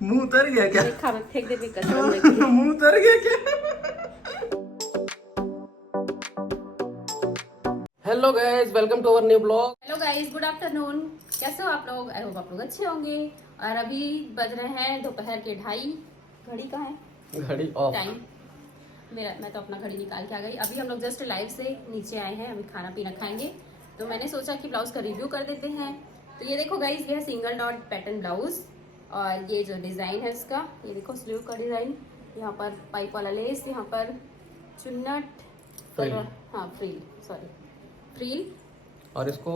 मुंह उतर गया क्या? खा मत फेंक दे भी कसम लेके। मुंह उतर गया क्या? Hello guys, welcome to our new blog. Hello guys, good afternoon. कैसे हो आप लोग? आई होप आप लोग अच्छे होंगे। और अभी बज रहे हैं दोपहर के 2:30। घड़ी कहाँ है? घड़ी ऑफ। टाइम मैं तो अपना घड़ी निकाल के आ गई। अभी हम लोग जस्ट लाइव से नीचे आए हैं, अभी खाना पीना खाएंगे। तो मैंने सोचा कि ब्लाउज का रिव्यू कर देते हैं। तो ये देखो गाइस, ये है सिंगल डॉट पैटर्न ब्लाउज। और ये जो डिजाइन है इसका, ये देखो स्लीव का डिजाइन। यहाँ पर पाइप वाला लेस, यहाँ पर चुन्नट और हाँ फ्रील, सॉरी फ्रील। और इसको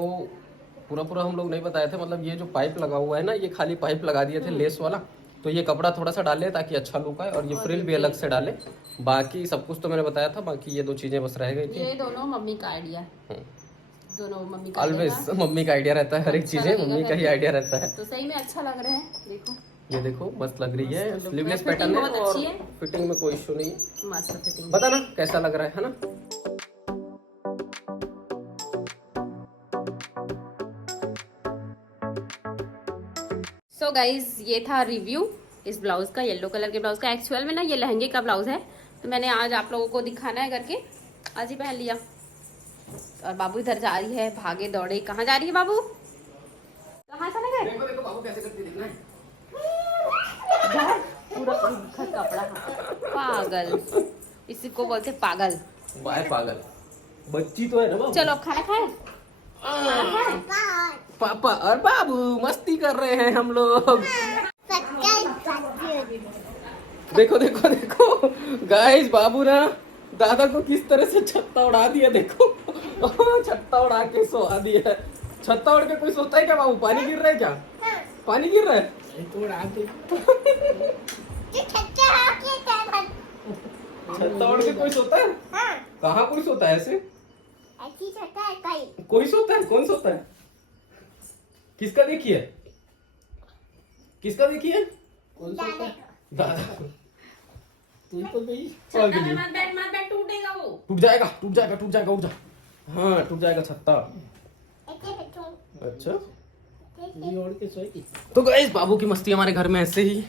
पूरा हम लोग नहीं बताए थे, मतलब ये जो पाइप लगा हुआ है ना, ये खाली पाइप लगा दिए थे लेस वाला। तो ये कपड़ा थोड़ा सा डाले ताकि अच्छा लुक आए, और ये फ्रिल भी अलग से डाले। बाकी सब कुछ तो मैंने बताया था, बाकी ये दो चीजें बस रह गई थी। ये दोनों मम्मी का आइडिया, दोनों मम्मी का ऑलवेज मम्मी का आइडिया रहता है, हर एक चीजें मम्मी का ही आइडिया रहता है। तो सही में अच्छा लग रहा है। देखो ये देखो मस्त लग रही है, स्लीवलेस फिटिंग पैटर्न है बहुत और अच्छी है। फिटिंग में कोई इशू नहीं। मस्त फिटिंग। बताना कैसा लग रहा है ना? सो गाइज, ये था रिव्यू इस ब्लाउज का, येलो कलर के ब्लाउज का। एक्चुअल में ना ये लहंगे का ब्लाउज है, तो मैंने आज आप लोगों को दिखाना है करके आज ही पहन लिया। और बाबू इधर जा रही है, भागे दौड़े। कहाँ जा रही है बाबू? कहाँ चले गए? देखो देखो बाबू कैसे करती है, देखना है। पूरा कपड़ा। पागल, इसी को बोलते पागल। बाय पागल, बच्ची तो है ना बाबू। चलो अब खाना खाए। पापा और बाबू मस्ती कर रहे हैं हम लोग। देखो देखो देखो गाइस, बाबू ना दादा को किस तरह से छत्ता उड़ा दिया। देखो छत्ता उड़ा के सोआ दिया। छत्ता उड़ के कोई सोता है क्या बाबू? पानी गिर रहा है क्या? पानी गिर रहा है? छत्ता उड़ के कोई सोता है? कहाँ कोई सोता है ऐसे? कोई सोता है? कौन सोता है? किसका देखिए, किसका देखिए? कौन सोता है? दादा। तू तो गई मत बैठ, टूटेगा वो। टूट जाएगा टूट जाएगा टूट जाएगा, उठ जा। हाँ टूट जाएगा छत्ता। अच्छा तो गाइस, बाबू की मस्ती हमारे घर में ऐसे ही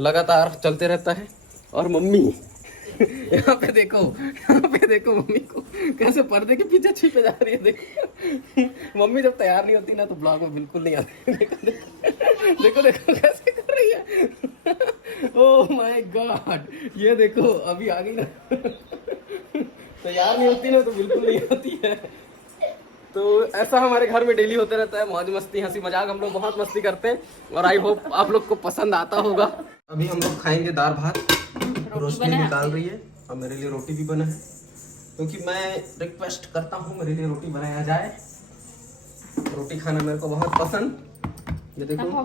लगातार चलते रहता है। और मम्मी यहाँ पे देखो मम्मी को कैसे पर्दे के पीछे छिपे जा रही है। देखो मम्मी जब तैयार नहीं होती ना तो ब्लॉग में बिल्कुल नहीं आती। देखो देखो कैसे कर रही है। ओह माय गॉड, ये देखो अभी आ गई ना। तैयार नहीं होती ना तो बिल्कुल नहीं आती है। तो ऐसा हमारे घर में डेली होते रहता है, मौज मस्ती हंसी मजाक, हम लोग बहुत मस्ती करते हैं। और आई होप आप लोग को पसंद आता होगा। अभी हम लोग खाएंगे दाल भात। रोशनी निकाल रही है और मेरे लिए रोटी भी बना है, क्योंकि मैं रिक्वेस्ट करता हूँ मेरे लिए रोटी बनाया जाए। रोटी खाना मेरे को बहुत पसंद। ये देखो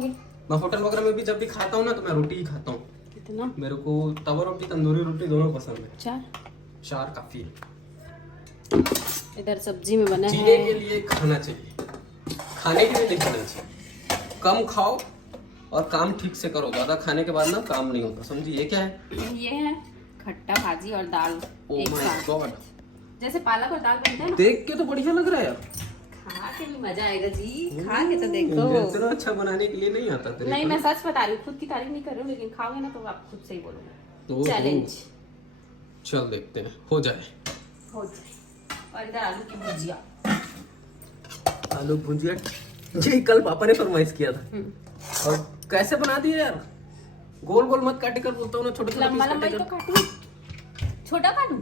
मैं होटल वगैरह में भी जब भी खाता हूँ ना तो मैं रोटी ही खाता हूँ। कितना? मेरे को तवा रोटी तंदूरी रोटी दोनों पसंद है। चार काफी है। इधर सब्जी में बना जीने है। के लिए खाना चाहिए, खाने के लिए नहीं खाना चाहिए। कम खाओ और काम ठीक से करो। ज्यादा खाने के बाद ना काम नहीं होता, समझिए। ये क्या है? ये है खट्टा भाजी और दाल एक ओह माय साथ, गॉड, जैसे पालक और दाल बनता है ना। देख के तो बढ़िया लग रहा है यार। खा के भी मजा आएगा जी, खा के तो देखो। इतना अच्छा बनाने के लिए नहीं आता तेरे नहीं, को। मैं सच बता रही हूँ, खुद की तारीफ नहीं कर रही हूँ, लेकिन खाओगे ना तो आप खुद से ही बोलोगे। तो चैलेंज चल देखते हैं, हो जाए। हो जाए। और इधर आलू की भुजिया। आलू भुजिया जी कल पापा ने फरमाइश किया था। और कैसे बना दिए यार? गोल गोल मत काटे कर बोलता हूँ ना, छोटे छोटे लंबा लंबा ही तो काटूं, छोटा काटूं?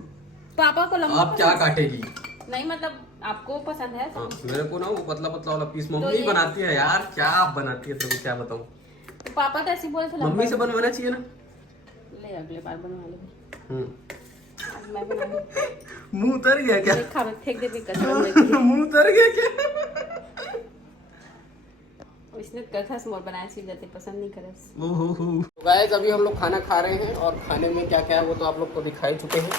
पापा को लंबा आप क्या काटेगी? नहीं मतलब आपको पसंद है। हाँ, मेरे को ना वो पतला पतला वाला पीस मम्मी ये बनाती है यार। क्या आप बनाती है तुम्हें क्या बताऊं। तो पापा तो ऐसे बोले थे मम्मी से बनवाना चाहिए ना। ले अगले बार बनवा ले। आज मैं बनाऊंगी। मुंह उतर गया क्या? खा मत फेंक दे भी कसम लेके। मुंह उतर गया क्या? इसने कथा स्मोर बनाया, चीज जाते पसंद नहीं करे। तो गाइस, अभी हम लोग खाना खा रहे हैं और खाने में क्या क्या है वो तो आप लोग को दिखाई चुके हैं।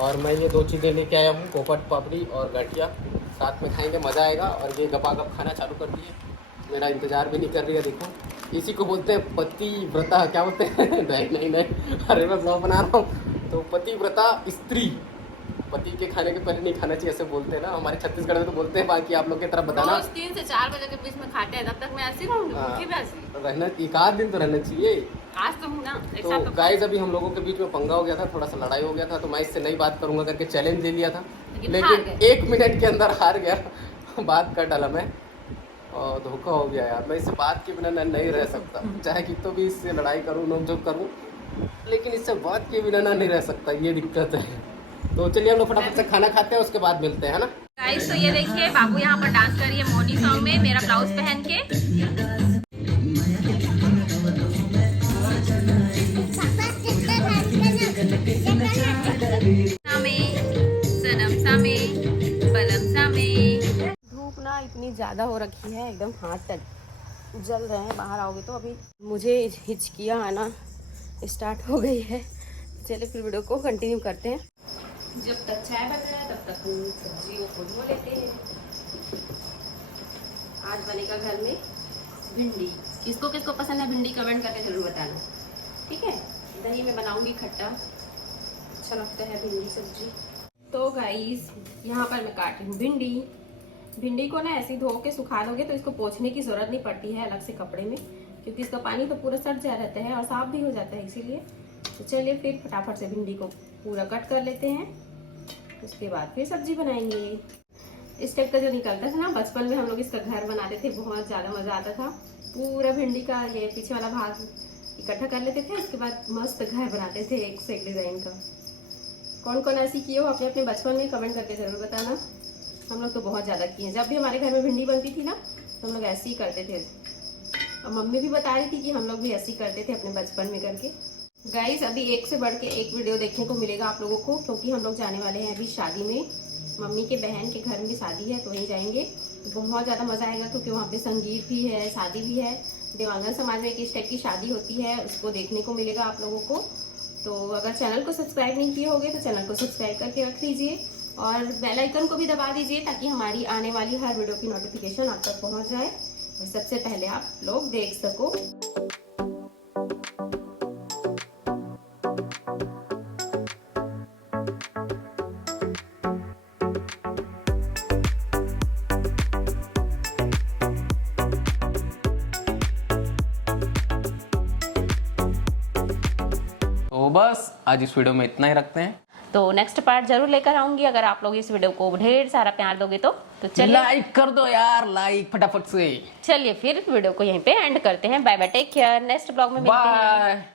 और मैं ये दो चीज़ें लेके आया हूँ, पोपट पापड़ी और गाठिया। साथ में खाएंगे, मज़ा आएगा। और ये गपागप खाना चालू कर दिए, मेरा इंतजार भी नहीं कर रही है। देखो इसी को बोलते हैं पति व्रता, क्या बोलते हैं? नहीं, अरे मैं ब्लॉग बना रहा हूँ। तो पति व्रता स्त्री, पति के खाने के पहले नहीं खाना चाहिए, ऐसे बोलते हैं ना हमारे छत्तीसगढ़ में। तो बोलते हैं, बाकी आप लोग की तरफ बताना। 3 से 4 बजे के बीच में खाते हैं, तब तक मैं ऐसी रहूंगी। रहना एक आध दिन तो रहना चाहिए। आज तो हूँ ना एक तो साथ तो गाइस अभी हम लोगों के बीच में पंगा हो गया था, थोड़ा सा लड़ाई हो गया था, तो मैं इससे नहीं बात करूंगा करके चैलेंज ले लिया था, लेकिन हार लेकिन गए। 1 मिनट के अंदर हार गया। बात कर डाला मैं और धोखा हो गया यार। मैं इससे बात के बिना नहीं रह सकता, चाहे कितों भी इससे लड़ाई करूँ नोक-झोंक करूँ, लेकिन इससे बात के बिना नहीं रह सकता, ये दिक्कत है। तो चलिए हम लोग फटाफट से खाना खाते हैं, उसके बाद मिलते हैं, है ना। गाइस तो ये देखिए बाबू यहाँ पर डांस कर रही है मोनी सॉन्ग में मेरा ब्लाउज पहन के। धूप ना इतनी ज्यादा हो रखी है, एकदम हाथ तक जल रहे हैं। बाहर आओगे तो अभी मुझे हिचकियाँ आना स्टार्ट हो गई है। चलिए फिर वीडियो को कंटिन्यू करते हैं। जब तक चाय बन रहा है तब तक हम सब्जियों को धो लेते हैं। आज बनेगा घर में भिंडी। किसको किसको पसंद है भिंडी कमेंट करके जरूर बताना, ठीक है। दही में बनाऊंगी खट्टा, अच्छा लगता है भिंडी सब्जी। तो गाइस यहाँ पर मैं काट रही हूँ भिंडी। भिंडी को ना ऐसे धो के सुखा लोगे तो इसको पोंछने की जरूरत नहीं पड़ती है अलग से कपड़े में, क्योंकि इसका पानी तो पूरा सट जा रहता है और साफ भी हो जाता है इसीलिए। तो चलिए फिर फटाफट से भिंडी को पूरा कट कर लेते हैं, उसके बाद फिर सब्जी बनाएंगे। इस टाइप का जो निकलता था ना बचपन में, हम लोग इसका घर बनाते थे, बहुत ज़्यादा मज़ा आता था। पूरा भिंडी का ये पीछे वाला भाग इकट्ठा कर लेते थे, उसके बाद मस्त घर बनाते थे एक से एक डिज़ाइन का। कौन कौन ऐसी किए हो अपने अपने बचपन में कमेंट करके ज़रूर बताना। हम लोग तो बहुत ज़्यादा किए हैं। जब भी हमारे घर में भिंडी बनती थी ना तो हम लोग ऐसे ही करते थे, और मम्मी भी बता रही थी कि हम लोग भी ऐसे ही करते थे अपने बचपन में करके। गाइस अभी एक से बढ़ के एक वीडियो देखने को मिलेगा आप लोगों को, क्योंकि हम लोग जाने वाले हैं अभी शादी में। मम्मी के बहन के घर में भी शादी है तो वहीं जाएंगे। तो बहुत ज़्यादा मज़ा आएगा, क्योंकि वहाँ पे संगीत भी है, शादी भी है। देवांगन समाज में एक इस टाइप की शादी होती है, उसको देखने को मिलेगा आप लोगों को। तो अगर चैनल को सब्सक्राइब नहीं किए होंगे तो चैनल को सब्सक्राइब करके रख लीजिए और बेल आइकन को भी दबा दीजिए, ताकि हमारी आने वाली हर वीडियो की नोटिफिकेशन आप तक पहुँच जाए और सबसे पहले आप लोग देख सको। तो बस आज इस वीडियो में इतना ही रखते हैं। तो नेक्स्ट पार्ट जरूर लेकर आऊंगी, अगर आप लोग इस वीडियो को ढेर सारा प्यार दोगे तो चलिए लाइक कर दो यार, लाइक फटाफट से। चलिए फिर वीडियो को यहीं पे एंड करते हैं। Bye bye, take care, next blog में मिलते हैं। बाय।